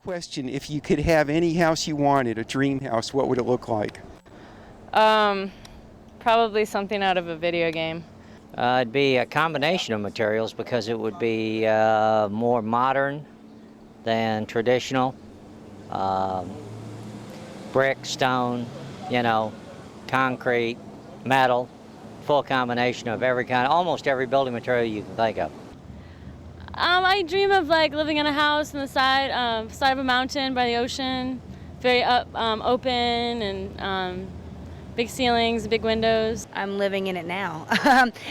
Question, if you could have any house you wanted, a dream house, what would it look like? Probably something out of a video game. It'd be a combination of materials because it would be more modern than traditional. Brick, stone, concrete, metal, full combination of every kind, almost every building material you can think of. I dream of living in a house on the side of a mountain by the ocean, very open and big ceilings, big windows. I'm living in it now.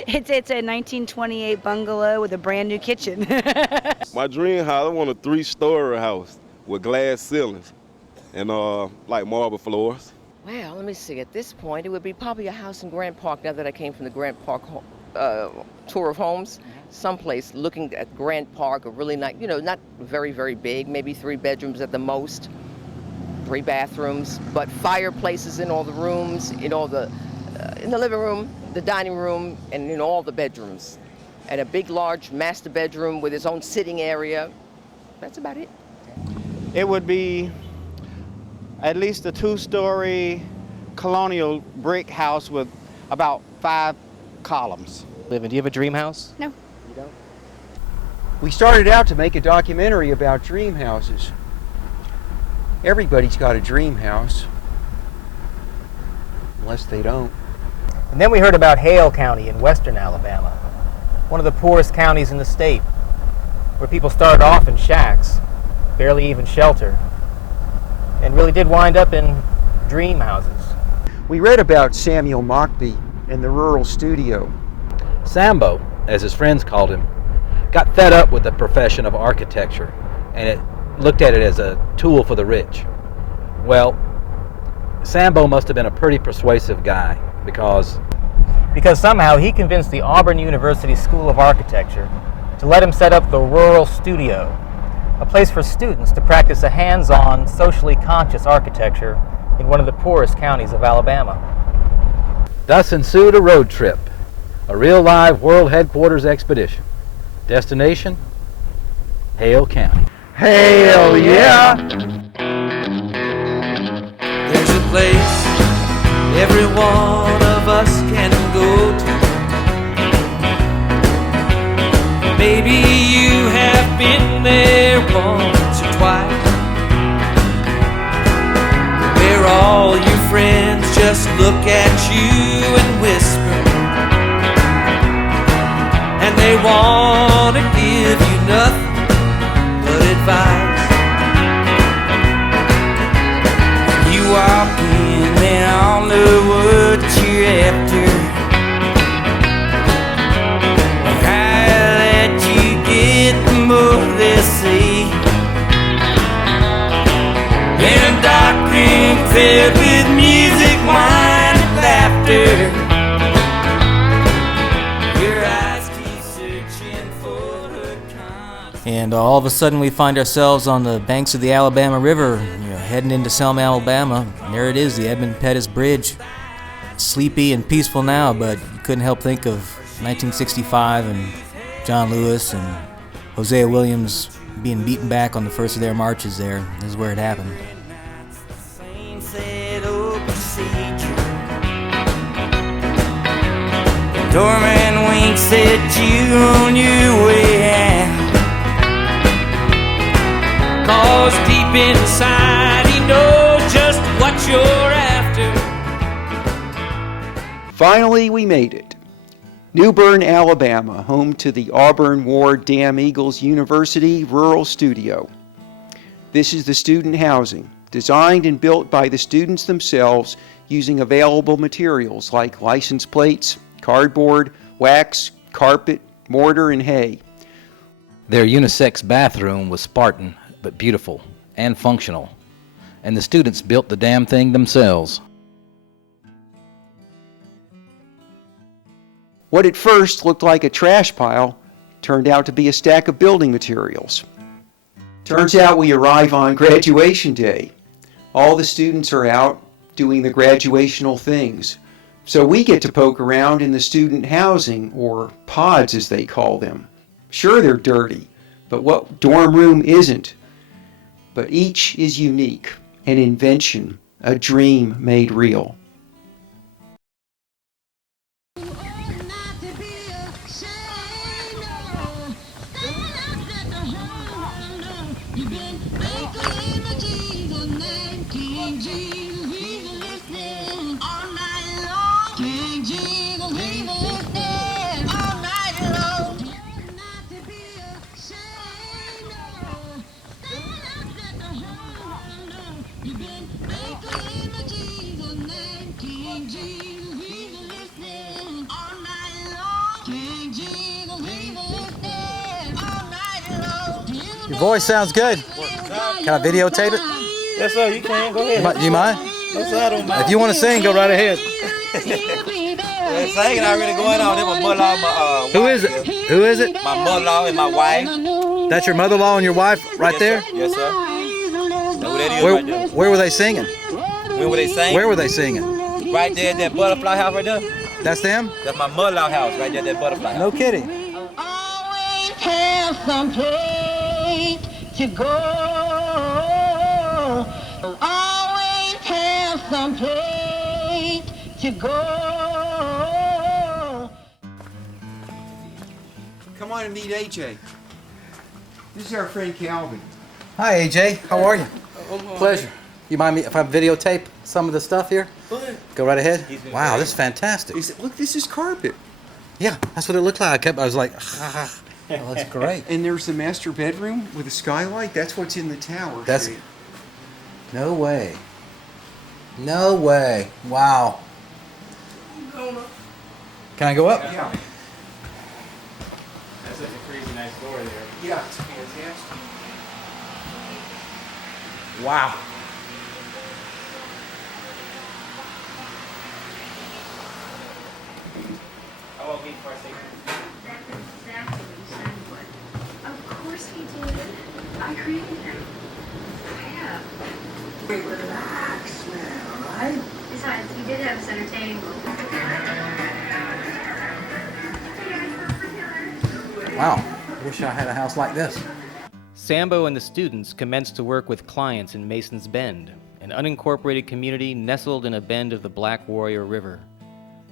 It's a 1928 bungalow with a brand new kitchen. My dream house, I want a 3-story house with glass ceilings and like marble floors. Well, let me see. At this point, it would be probably a house in Grant Park. Now that I came from the Grant Park tour of homes, someplace looking at Grant Park, a really nice, not very, very big, maybe 3 bedrooms at the most, 3 bathrooms, but fireplaces in all the rooms, in the living room, the dining room, and in all the bedrooms, and a big, large master bedroom with its own sitting area. That's about it. It would be at least a 2-story colonial brick house with about 5 columns. Do you have a dream house? No. You don't? We started out to make a documentary about dream houses. Everybody's got a dream house, unless they don't. And then we heard about Hale County in western Alabama, one of the poorest counties in the state, where people started off in shacks, barely even shelter, and really did wind up in dream houses. We read about Samuel Mockbee in the rural studio. Sambo, as his friends called him, got fed up with the profession of architecture and it looked at it as a tool for the rich. Well, Sambo must have been a pretty persuasive guy because somehow he convinced the Auburn University School of Architecture to let him set up the Rural Studio, a place for students to practice a hands-on, socially conscious architecture in one of the poorest counties of Alabama. thus ensued a road trip, a real live world headquarters expedition. Destination, Hale County. Hell yeah! There's a place every one of us can go to. Maybe you have been there once or twice, where all your friends just look at you and whisper, and they want to give you nothing but advice. When you walk in, they all know what you're after. The higher that you get, the more they see. In a dark room filled with music, wine, and laughter, your eyes keep searching for her constant. And all of a sudden we find ourselves on the banks of the Alabama River, heading into Selma, Alabama. And there it is, the Edmund Pettus Bridge. It's sleepy and peaceful now, but you couldn't help think of 1965 and John Lewis and Hosea Williams being beaten back on the first of their marches there. This is where it happened. Doorman winks at you on your way out, 'cause deep inside he knows just what you're after. Finally, we made it. New Bern, Alabama, home to the Auburn War Dam Eagles University Rural Studio. This is the student housing, designed and built by the students themselves using available materials like license plates, cardboard, wax, carpet, mortar, and hay. Their unisex bathroom was Spartan, but beautiful and functional, and the students built the damn thing themselves. What at first looked like a trash pile turned out to be a stack of building materials. Turns out we arrive on graduation day. All the students are out doing the graduational things. So we get to poke around in the student housing, or pods as they call them. Sure, they're dirty, but what dorm room isn't? but each is unique, an invention, a dream made real. Your voice sounds good. Can I videotape it? Yes, sir, you can. Go ahead. Do you mind? No, sir, I don't mind. If you want to sing, go right ahead. Singing already going on. This my mother-in-law, my Who is it? Who is it? my mother-in-law and my wife. That's your mother-in-law and your wife right there? Yes, sir. That's who that is Where, right there. where were they singing? Where were they singing? Where were they singing? Right there at that butterfly house right there. That's them? That's my mother-in-law house right there at that butterfly house. No kidding. Have some place to go. Always have some place to go. Come on and meet AJ. This is our friend Calvin. Hi, AJ. How are you? Pleasure. You mind me if I videotape some of the stuff here? Go right ahead. Wow, this is fantastic. Look, this is carpet. Yeah, that's what it looked like. I was like, oh, that's great. And there's the master bedroom with a skylight. That's what's in the tower. That's no way. No way. Wow. Can I go up? Yeah. That's such a crazy nice door there. Yeah, it's fantastic. Wow. I won't be before I say That's exactly what you said you would. Of course he did. I created him. I have. Relax now, right? Besides, he did have us entertaining. Wow. I wish I had a house like this. Sambo and the students commenced to work with clients in Mason's Bend, an unincorporated community nestled in a bend of the Black Warrior River.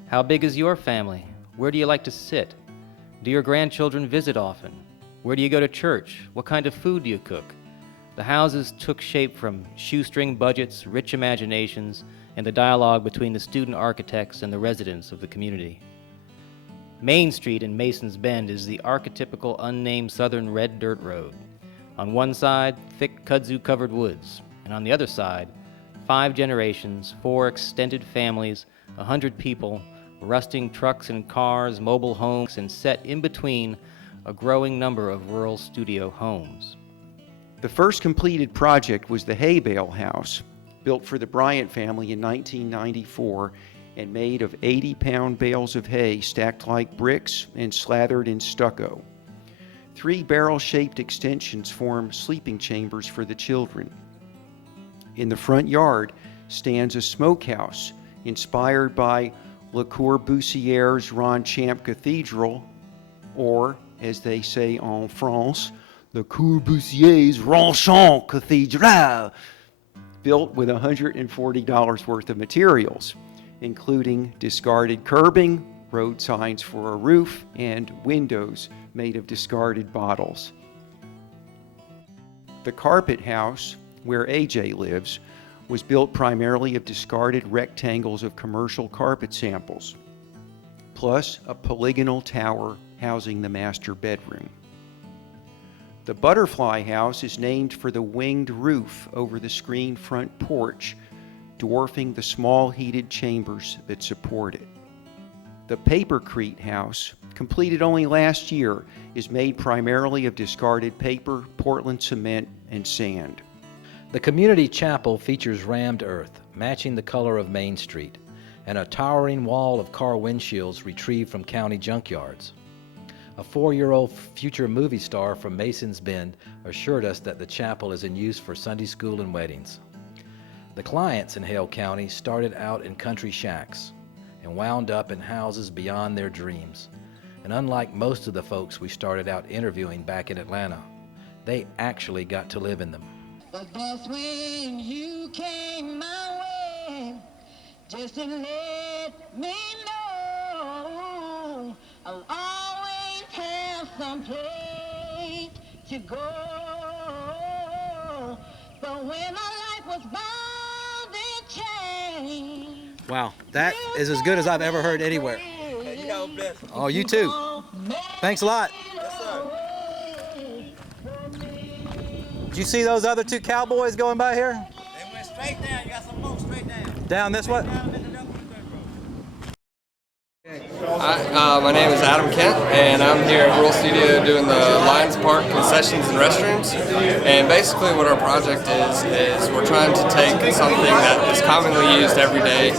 How big is your family? Where do you like to sit? Do your grandchildren visit often? Where do you go to church? What kind of food do you cook? The houses took shape from shoestring budgets, rich imaginations, and the dialogue between the student architects and the residents of the community. Main Street in Mason's Bend is the archetypical unnamed southern red dirt road. On one side, thick kudzu-covered woods, and on the other side, 5 generations, 4 extended families, 100 people, rusting trucks and cars, mobile homes, and set in between a growing number of rural studio homes. The first completed project was the hay bale house, built for the Bryant family in 1994 and made of 80-pound bales of hay stacked like bricks and slathered in stucco. 3 barrel-shaped extensions form sleeping chambers for the children. In the front yard stands a smokehouse inspired by Le Corbusier's Ronchamp Cathedral, or, as they say en France, Le Corbusier's Ronchamp Cathedral, built with $140 worth of materials, including discarded curbing, road signs for a roof, and windows made of discarded bottles. The carpet house, where AJ lives, was built primarily of discarded rectangles of commercial carpet samples, plus a polygonal tower housing the master bedroom. The butterfly house is named for the winged roof over the screened front porch, dwarfing the small heated chambers that support it. The papercrete house, completed only last year, is made primarily of discarded paper, Portland cement, and sand. The community chapel features rammed earth, matching the color of Main Street, and a towering wall of car windshields retrieved from county junkyards. A 4-year-old future movie star from Mason's Bend assured us that the chapel is in use for Sunday school and weddings. The clients in Hale County started out in country shacks and wound up in houses beyond their dreams. And unlike most of the folks we started out interviewing back in Atlanta, they actually got to live in them. But that's when you came my way, just to let me know I'll always have some place to go. But when my life was bound in chains. Wow, that is as good as I've ever heard anywhere. Oh, you too. Thanks a lot. Did you see those other two cowboys going by here? They went straight down. You got some folks straight down. Down this way? Hi, my name is Adam Kent, and I'm here at Rural Studio doing the Lions Park concessions and restrooms. And basically what our project is we're trying to take something that is commonly used every day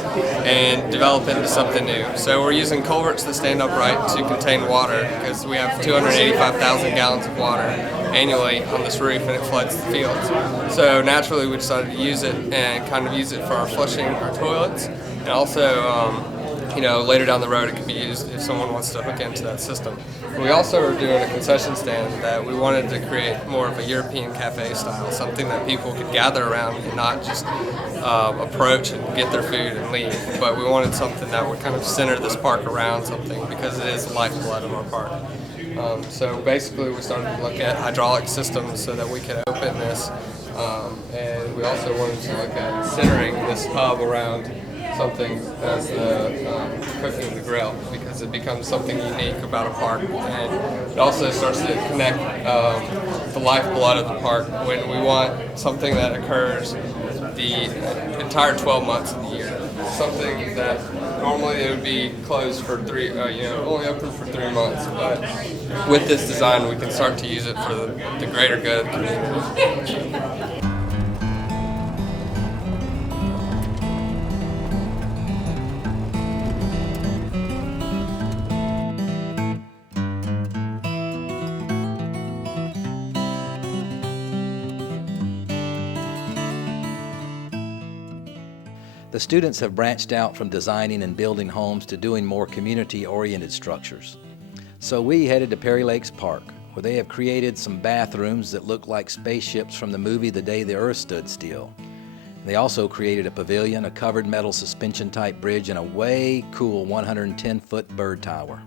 and develop it into something new. So we're using culverts that stand upright to contain water, because we have 285,000 gallons of water annually on this roof and it floods the fields. So naturally we decided to use it and kind of use it for our flushing our toilets, and also you know, later down the road it could be used if someone wants to hook into that system. We also are doing a concession stand that we wanted to create more of a European cafe style, something that people could gather around and not just approach and get their food and leave. But we wanted something that would kind of center this park around something, because it is the lifeblood of our park. So basically we started to look at hydraulic systems so that we could open this, and we also wanted to look at centering this hub around something as the cooking the grill, because it becomes something unique about a park, and it also starts to connect the lifeblood of the park when we want something that occurs the entire 12 months of the year. Something that normally it would be closed for only open for 3 months, but with this design we can start to use it for the greater good of the community. The students have branched out from designing and building homes to doing more community-oriented structures. So we headed to Perry Lakes Park, where they have created some bathrooms that look like spaceships from the movie The Day the Earth Stood Still. They also created a pavilion, a covered metal suspension-type bridge, and a way cool 110-foot bird tower.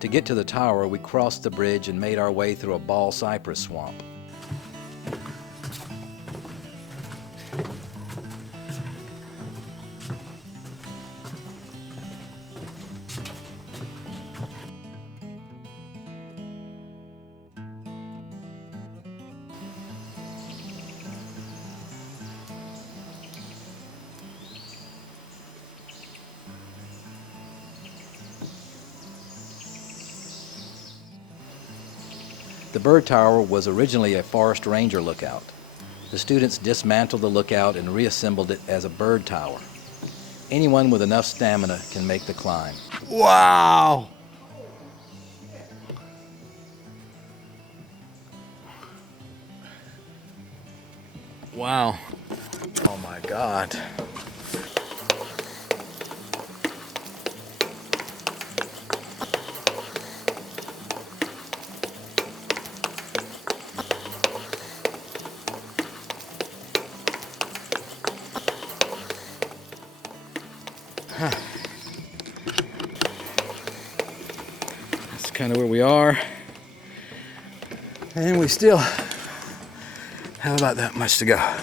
To get to the tower, we crossed the bridge and made our way through a ball cypress swamp. The bird tower was originally a forest ranger lookout. The students dismantled the lookout and reassembled it as a bird tower. Anyone with enough stamina can make the climb. Wow! Wow. Oh my God. That's kind of where we are. And we still have about that much to go.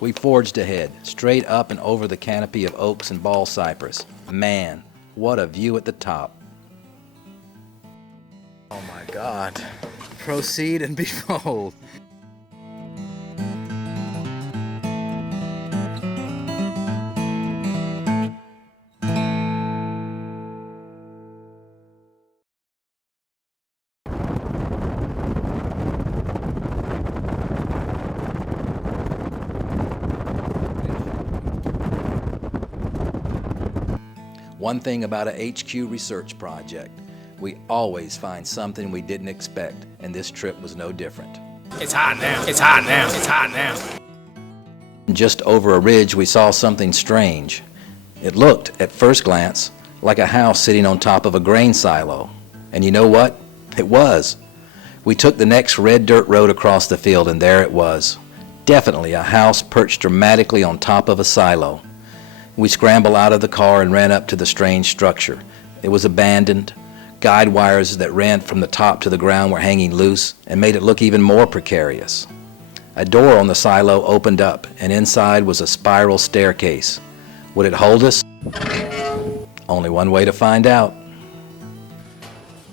We forged ahead, straight up and over the canopy of oaks and ball cypress. Man, what a view at the top. Oh my God. Proceed and behold. One thing about a HQ research project, we always find something we didn't expect, and this trip was no different. It's hot now. It's hot now. It's hot now. Just over a ridge, we saw something strange. It looked, at first glance, like a house sitting on top of a grain silo. And you know what? It was. We took the next red dirt road across the field, and there it was. Definitely a house perched dramatically on top of a silo. We scrambled out of the car and ran up to the strange structure. It was abandoned. Guide wires that ran from the top to the ground were hanging loose and made it look even more precarious. A door on the silo opened up, and inside was a spiral staircase. Would it hold us? Only one way to find out.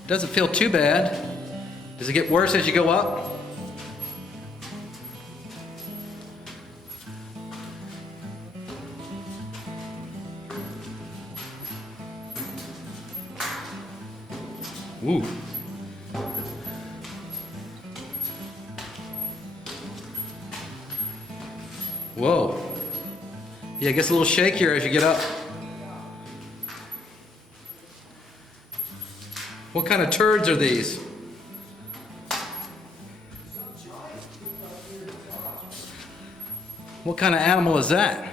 Doesn't feel too bad. Does it get worse as you go up? Ooh. Whoa. Yeah, it gets a little shakier as you get up. What kind of turds are these? What kind of animal is that?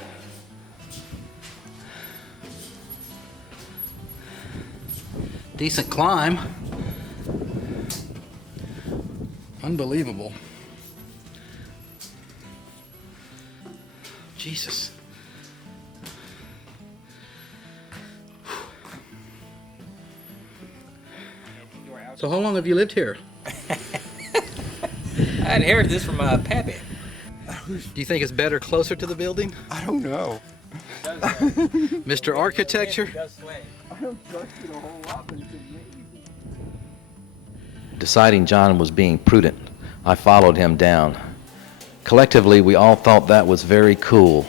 Decent climb. Unbelievable. Jesus. So how long have you lived here? I inherited this from my pappy. Do you think it's better closer to the building? I don't know. Mr. Architecture? I don't trust it a whole lot, but it's amazing. Deciding John was being prudent, I followed him down. Collectively, we all thought that was very cool,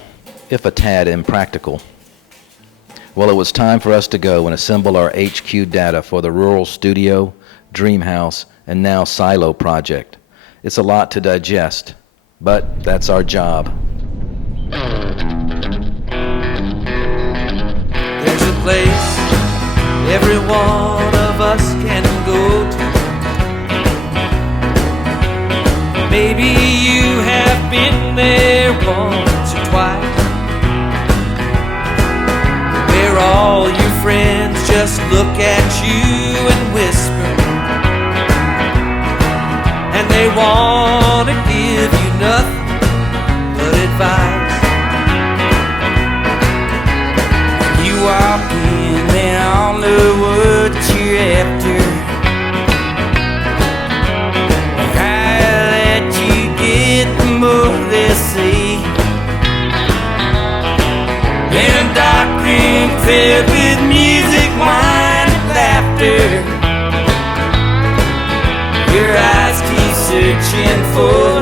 if a tad impractical. Well, it was time for us to go and assemble our HQ data for the Rural Studio, Dream House, and now Silo project. It's a lot to digest, but that's our job. There's a place every one of us can go to. Maybe you have been there once or twice, where all your friends just look at you and whisper, and they want to give you nothing but advice. When you walk in, they all know what you're after. The higher that you get, the more they see. In a dark room filled with music, wine, and laughter, your eyes keep searching for